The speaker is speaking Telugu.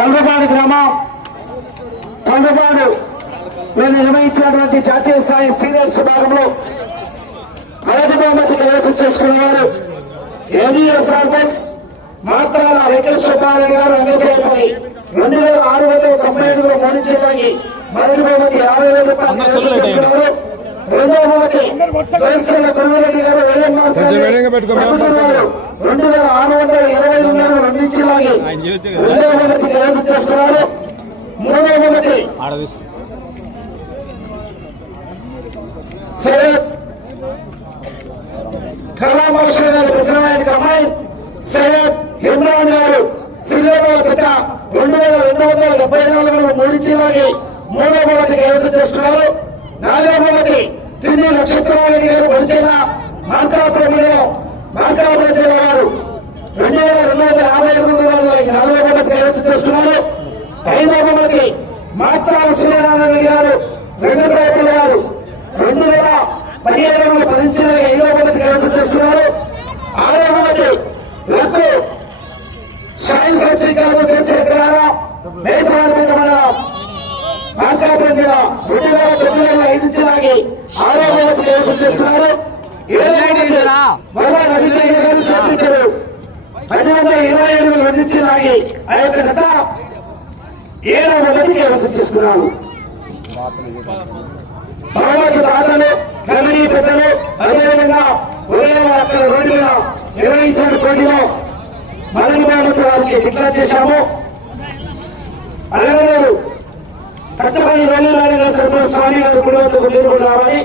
చంద్రపాడు గ్రామం చంద్రపాడు నిర్వహించినటువంటి జాతీయ స్థాయి సీనియర్స్ విభాగంలో మొదటి బహుమతి కైవసం చేసుకున్నవారు ఏబిఎస్ఆర్ బస్ మాత్రాల వెంకటేశ్వరరావు గారు అంగసేపల్లి 2697 మోడీ జిల్లాకి మొదటి బహుమతి 50,000 రూపాయలు కైవసం చేసుకున్నారు. రెండవ బహుమతి గురువరెడ్డి గారు 2622 రెండు జిల్లాకి రెండవ బహుమతి కైవసం చేసుకున్నారు. మూడవ బహుమతి కళామాస్టర్ గారు ప్రధానమైన అమ్మాయి సయ్యద్ ఇమ్రాన్ గారు శ్రీలంక గత 2274 మూడు జిల్లాకి మూడవ బహుమతి కైవసం చేసుకున్నారు. నాలుగవ బహుమతి తిరిగి నక్షత్రారెడ్డి గారు వడిచెల మార్కాపురం జిల్లా వారు 2257 నాలుగవ బహుమతి కైవసం చేసుకున్నారు. ఐదవ బహుమతి మాత్రాల శ్రీనారాయణ గారు రంగసాయపల్లి గారు 2017 ఐదవ బహుమతి కైవసం చేసుకున్నారు. ఆరవ బహుమతి లక్కు సాయి సత్రికారు చంద్రశేఖర మేఘవారి మార్కాపురం జిల్లా 2009 జిల్లాకి ఆరవ బహుమతి కైవసం చేసుకున్నారు. 2027 జిల్లాకి ఆ యొక్క గత 7వ బహుమతి కైవసం చేసుకున్నారు. భగవత్ దాతలు కమిటీ పెద్దలు అదేవిధంగా ఉదయం అక్కడ రోడ్డు మీద నిర్వహించిన పోటీలో మొదటి బహుమతి వారికి డిక్లేర్ చేశాము. అదేవిధంగా కట్టపల్లి రోజుల స్వామి గారు గుడి వద్దకు మీరు కూడా రావాలి.